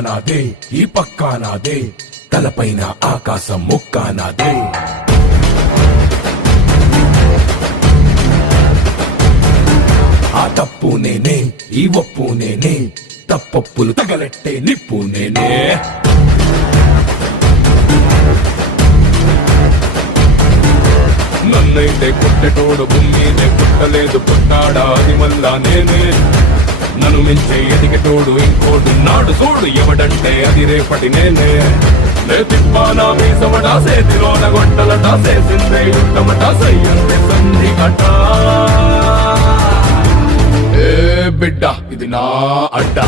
నాదే, ఈ పక్కా నాదే, తలపైన ఆకాశం ముక్కా నాదే. ఆ తప్పు నేనే, ఈ ఒప్పు నేనే, తప్పప్పులు తగలెట్టే నిప్పు నేనే. నన్నైతే కొట్టెటోడు భూమినే పుట్టలేదు, పుట్టాడా అది మళ్ళా నేనే. నన్ను మించే ఎదిగేటోడు ఇంకోడు నాడు చూడు, ఎవడంటే అది రేపటి నేనే. నే తిప్పానా మీసమటా, సేతిలోన గొట్టలటా, సేసిందే యుద్ధమట, సయ్యంతే సంధి అట. ఏ బిడ్డ ఇది నా అడ్డ.